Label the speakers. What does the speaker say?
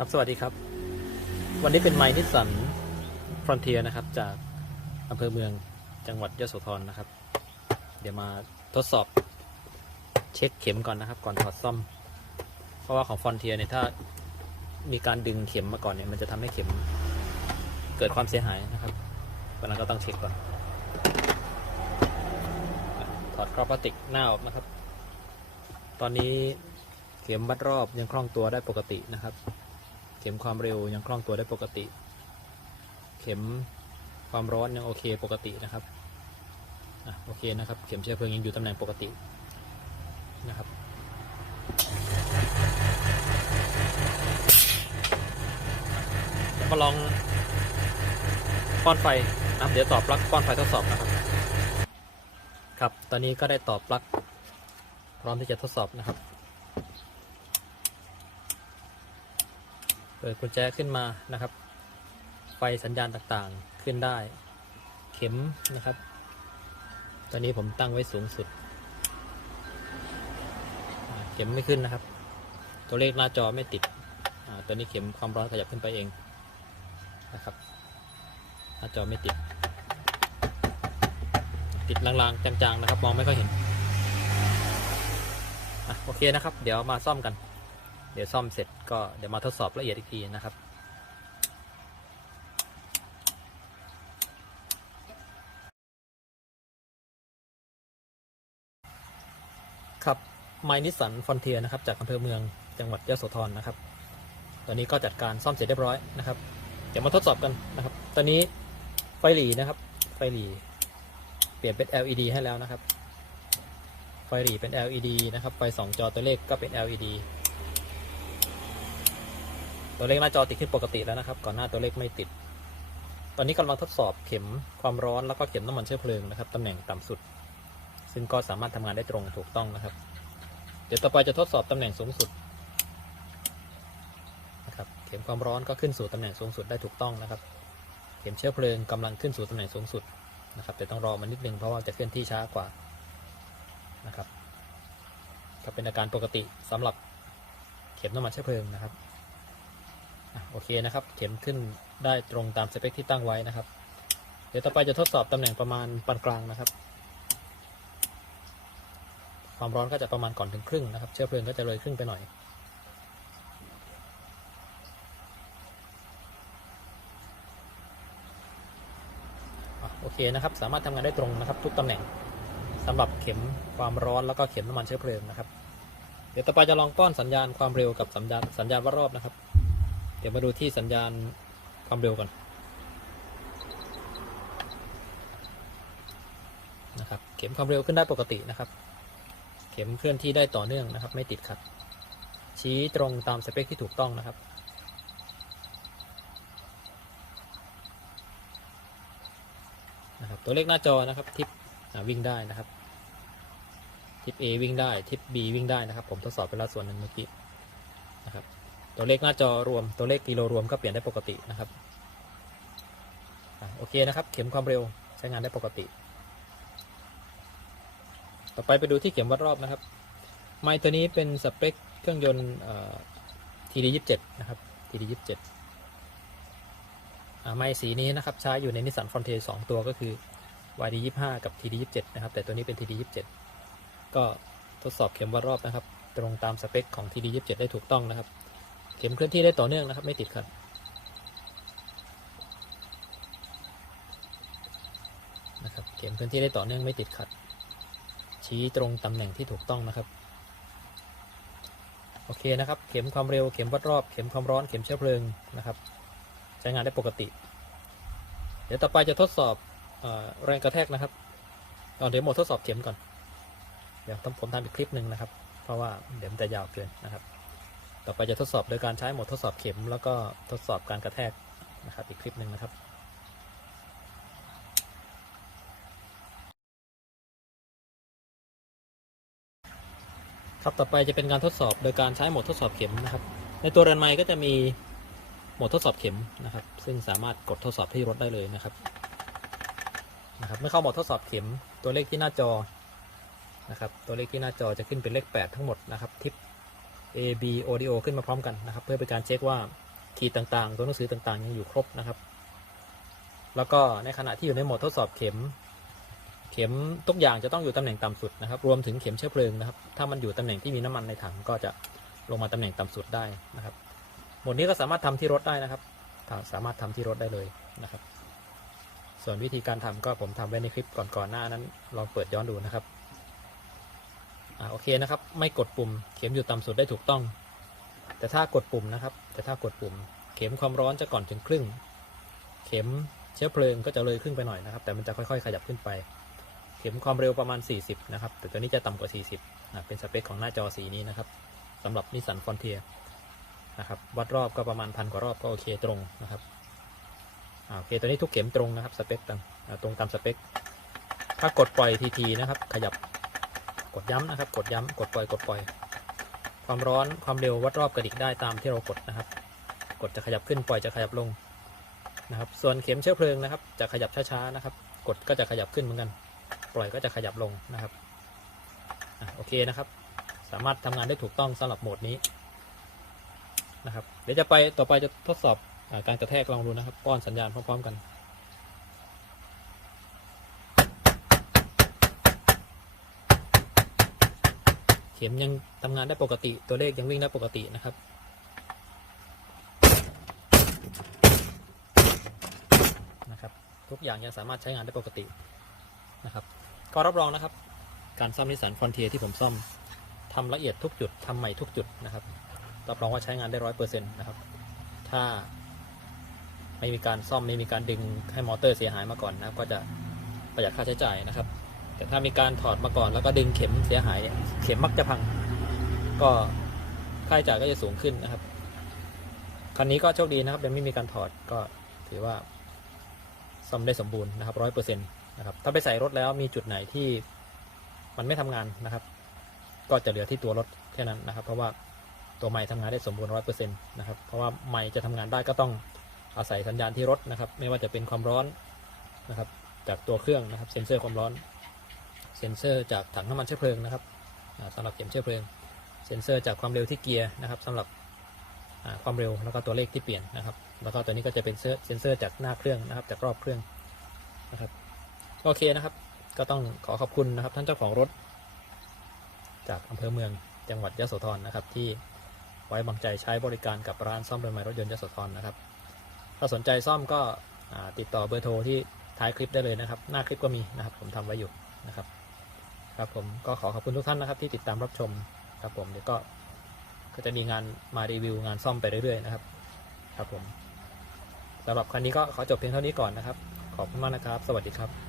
Speaker 1: ครับสวัสดีครับ วันนี้เป็นไมนิสันฟรอนเทียนะครับ จากอำเภอเมืองจังหวัดยโสธรนะครับ เดี๋ยวมาทดสอบเช็คเข็มก่อนนะครับ ก่อนถอดซ่อม เพราะว่าของฟรอนเทียเนี่ยถ้ามีการดึงเข็มมาก่อนเนี่ยมันจะทำให้เข็มเกิดความเสียหายนะครับเพราะนั้นก็ต้องเช็คก่อน ถอดกรอบพลาสติกหน้าออกนะครับ ตอนนี้เข็มวัดรอบยังคล่องตัวได้ปกตินะครับ เข็มความเร็วยังคล่องตัวได้ปกติ เข็มความร้อนยังโอเคปกตินะครับอะโอเคนะครับ เข็มเชื้อเพลิงยังอยู่ตำแหน่งปกตินะครับแล้วมาลองป้อนไฟนะเดี๋ยวต่อปลั๊กป้อนไฟทดสอบนะครับ ครับ ตอนนี้ก็ได้ต่อปลั๊กพร้อมที่จะทดสอบนะครับ เปิดกุญแจขึ้นมานะครับ ไฟสัญญาณต่างๆขึ้นได้ เข็มนะครับ ตอนนี้ผมตั้งไว้สูงสุด เข็มไม่ขึ้นนะครับ ตัวเลขหน้าจอไม่ติดตัวนี้เข็มความร้อนขยับขึ้นไปเองนะครับ หน้าจอไม่ติด ติดลางๆจางๆนะครับ มองไม่ค่อยเห็นอโอเคนะครับ เดี๋ยวมาซ่อมกัน ดี๋ยวซ่อมเสร็จก็เดี๋ยวมาทดสอบละเอียดอีกทีนะครับครับไมนิสันฟอนเทียนะครับ จากอำเภอเมืองจังหวัดยะโสธรนะครับ ตอนนี้ก็จัดการซ่อมเสร็จเรียบร้อยนะครับ เดี๋ยวมาทดสอบกันนะครับ ตอนนี้ไฟหลีนะครับ ไฟหลีเปลี่ยนเป็น LED ให้แล้วนะครับ ไฟหลีเป็น LED นะครับ ไฟสองจอตัวเลขก็เป็น LED ตัวเลขหน้าจอติดขึ้นปกติแล้วนะครับ ก่อนหน้าตัวเลขไม่ติด ตอนนี้กำลังทดสอบเข็มความร้อนแล้วก็เข็มน้ำมันเชื้อเพลิงนะครับตำแหน่งต่ำสุด ซึ่งก็สามารถทำงานได้ตรงถูกต้องนะครับ เดี๋ยวต่อไปจะทดสอบตำแหน่งสูงสุดนะครับเข็มความร้อนก็ขึ้นสู่ตำแหน่งสูงสุดได้ถูกต้องนะครับ เข็มเชื้อเพลิงกำลังขึ้นสู่ตำแหน่งสูงสุดนะครับแต่ต้องรอมันนิดนึงเพราะว่าจะเคลื่อนที่ช้ากว่านะครับก็เป็นอาการปกติสำหรับเข็มน้ำมันเชื้อเพลิงนะครับ โอเคนะครับ เข็มขึ้นได้ตรงตามสเปคที่ตั้งไว้นะครับ เดี๋ยวต่อไปจะทดสอบตำแหน่งประมาณปานกลางนะครับ ความร้อนก็จะประมาณก่อนถึงครึ่งนะครับ เชื้อเพลิงก็จะเลยครึ่งไปหน่อยอโอเคนะครับ สามารถทำงานได้ตรงนะครับ ทุกตำแหน่งสำหรับเข็มความร้อนแล้วก็เข็มน้ำมันเชื้อเพลิงนะครับ เดี๋ยวต่อไปจะลองป้อนสัญญาณความเร็วกับสัญญาณสัญญาณวัดรอบนะครับ ดี๋ยวมาดูที่สัญญาณความเร็วก่อนนะครับเข็มความเร็วขึ้นได้ปกตินะครับ เข็มเคลื่อนที่ได้ต่อเนื่องนะครับ ไม่ติดขัด ชี้ตรงตามสเปคที่ถูกต้องนะครับนะครับตัวเลขหน้าจอนะครับทิปวิ่งได้นะครับทิป A วิ่งได้ทิป B วิ่งได้นะครับ ผมทดสอบไปแล้วส่วนหนึ่งเมื่อกี้นะครับ ตัวเลขหน้าจอรวมตัวเลขกิโลรวมก็เปลี่ยนได้ปกตินะครับโอเคนะครับ เข็มความเร็วใช้งานได้ปกติ ต่อไปไปดูที่เข็มวัดรอบนะครับ ไมค์ตัวนี้เป็นสเปคเครื่องยนต์ TD 27 นะครับ TD 27อ่าไมค์สีนี้นะครับ ใช้อยู่ในนิสสันฟอนเทียสองตัวก็คือ YD 25 กับ TD 27 นะครับ แต่ตัวนี้เป็น TD 27 ก็ทดสอบเข็มวัดรอบนะครับ ตรงตามสเปคของ TD 27 ได้ถูกต้องนะครับ เข็มเคลื่อนที่ได้ต่อเนื่องนะครับ ไม่ติดขัดนะครับ เข็มเคลื่อนที่ได้ต่อเนื่องไม่ติดขัด ชี้ตรงตำแหน่งที่ถูกต้องนะครับ โอเคนะครับ เข็มความเร็ว เข็มวัดรอบ เข็มความร้อน เข็มเชื้อเพลิงนะครับ ใช้งานได้ปกติ เดี๋ยวต่อไปจะทดสอบอแรงกระแทกนะครับเอาเดี๋ยวหมดทดสอบเข็มก่อน เดี๋ยวต้องผมทำอีกคลิปหนึ่งนะครับ เพราะว่าเดี๋ยวมันจะยาวเกินนะครับ ต่อไปจะทดสอบโดยการใช้โหมดทดสอบเข็ม แล้วก็ทดสอบการกระแทกนะครับอีกคลิปหนึ่งนะครับครับต่อไปจะเป็นการทดสอบโดยการใช้โหมดทดสอบเข็มนะครับ ในตัวเรือนไม้ก็จะมีโหมดทดสอบเข็มนะครับ ซึ่งสามารถกดทดสอบที่รถได้เลยนะครับนะครับเมื่อเข้าโหมดทดสอบเข็มตัวเลขที่หน้าจอนะครับ ตัวเลขที่หน้าจอจะขึ้นเป็นเลข 8 ทั้งหม d นะครับ ทิป A B Audio ขึ้นมาพร้อมกันนะครับ เพื่อเป็นการเช็คว่าขีดต่างๆ ตัวหนังสือต่างๆ ยังอยู่ครบนะครับ แล้วก็ในขณะที่อยู่ในโหมดทดสอบเข็ม เข็มทุกอย่างจะต้องอยู่ตำแหน่งต่ำสุดนะครับ รวมถึงเข็มเชื้อเพลิงนะครับ ถ้ามันอยู่ตำแหน่งที่มีน้ำมันในถังก็จะลงมาตำแหน่งต่ำสุดได้นะครับโหมดนี้ก็สามารถทำที่รถได้นะครับ สามารถทำที่รถได้เลยนะครับ ส่วนวิธีการทำก็ผมทำไว้ในคลิปก่อนๆหน้านั้น ลองเปิดย้อนดูนะครับ อ่าโอเคนะครับ ไม่กดปุ่ม เข็มอยู่ต่ำสุดได้ถูกต้อง แต่ถ้ากดปุ่มนะครับ แต่ถ้ากดปุ่ม เข็มความร้อนจะก่อนถึงครึ่ง เข็มเชื้อเพลิงก็จะเลยครึ่งไปหน่อยนะครับ แต่มันจะค่อยๆ ขยับขึ้นไป เข็มความเร็วประมาณ 40 นะครับ แต่ตัวนี้จะต่ำกว่า 40อ่าเป็นสเปคของหน้าจอสีนี้นะครับสำหรับนิสสันฟอนเทียนะครับวัดรอบก็ประมาณพันกว่ารอบก็โอเคตรงนะครับโอเค ตัวนี้ทุกเข็มตรงนะครับ สเปคต่าตรงตามสเปค ถ้ากดปล่อยทีๆนะครับ ขยับ กดย้ำนะครับ กดย้ำกดปล่อยกดปล่อย ความร้อนความเร็ววัดรอบกระดิกได้ตามที่เรากดนะครับ กดจะขยับขึ้นปล่อยจะขยับลงนะครับ ส่วนเข็มเชื้อเพลิงนะครับ จะขยับช้าๆนะครับ กดก็จะขยับขึ้นเหมือนกัน ปล่อยก็จะขยับลงนะครับโอเคนะครับ สามารถทำงานได้ถูกต้องสำหรับโหมดนี้นะครับ เดี๋ยวจะไปต่อไปจะทดสอบอการกระแทกลองดูนะครับ ป้อนสัญญาณพร้อมๆกัน เข็มยังทำงานได้ปกติ ตัวเลขยังวิ่งได้ปกตินะครับ นะครับ ทุกอย่างยังสามารถใช้งานได้ปกตินะครับ ก็รับรองนะครับ การซ่อมนิสสันฟอนเทียที่ผมซ่อมทำละเอียดทุกจุดทำใหม่ทุกจุดนะครับ รับรองว่าใช้งานได้ร้อยเปอร์เซ็นต์นะครับ ถ้าไม่มีการซ่อมไม่มีการดึงให้มอเตอร์เสียหายมาก่อนนะครับ ก็จะประหยัดค่าใช้จ่ายนะครับ แต่ถ้ามีการถอดมาก่อนแล้วก็ดึงเข็มเสียหาย เข็มมักจะพัง ก็ค่าใช้จ่ายก็จะสูงขึ้นนะครับ คันนี้ก็โชคดีนะครับยังไม่มีการถอดก็ถือว่าซ่อมได้สมบูรณ์นะครับร้อยเปอร์เซ็นต์นะครับ ถ้าไปใส่รถแล้วมีจุดไหนที่มันไม่ทำงานนะครับ ก็จะเหลือที่ตัวรถแค่นั้นนะครับ เพราะว่าตัวไม้ทำงานได้สมบูรณ์ร้อยเปอร์เซ็นต์นะครับ เพราะว่าไม้จะทำงานได้ก็ต้องอาศัยสัญญาณที่รถนะครับ ไม่ว่าจะเป็นความร้อนนะครับ จากตัวเครื่องนะครับ เซ็นเซอร์ความร้อน เซ็นเซอร์จากถังน้ำมันเชื้อเพลิงนะครับอ่าสำหรับเข็มเชื้อเพลิง เซ็นเซอร์จากความเร็วที่เกียร์นะครับสำหรับความเร็วแล้วก็ตัวเลขที่เปลี่ยนนะครับ แล้วก็ตัวนี้ก็จะเป็นเซ็นเซอร์จากหน้าเครื่องนะครับ จากรอบเครื่องนะครับโอเคนะครับ ก็ต้องขอขอบคุณนะครับ ท่านเจ้าของรถ จากอำเภอเมืองจังหวัดยะโสธรนะครับ ที่ไว้วางใจใช้บริการกับร้านซ่อมเรือนไม้รถยนต์ยะโสธรนะครับ ถ้าสนใจซ่อมก็ติดต่อเบอร์โทรที่ท้ายคลิปได้เลยนะครับ หน้าคลิปก็มีนะครับ ผมทำไว้อยู่นะครับ ครับผมก็ขอขอบคุณทุกท่านนะครับที่ติดตามรับชมครับผมเดี๋ยวก็ก็จะมีงานมารีวิวงานซ่อมไปเรื่อยๆนะครับ ครับผมสำหรับคันนี้ก็ขอจบเพียงเท่านี้ก่อนนะครับ ขอบคุณมากนะครับ สวัสดีครับ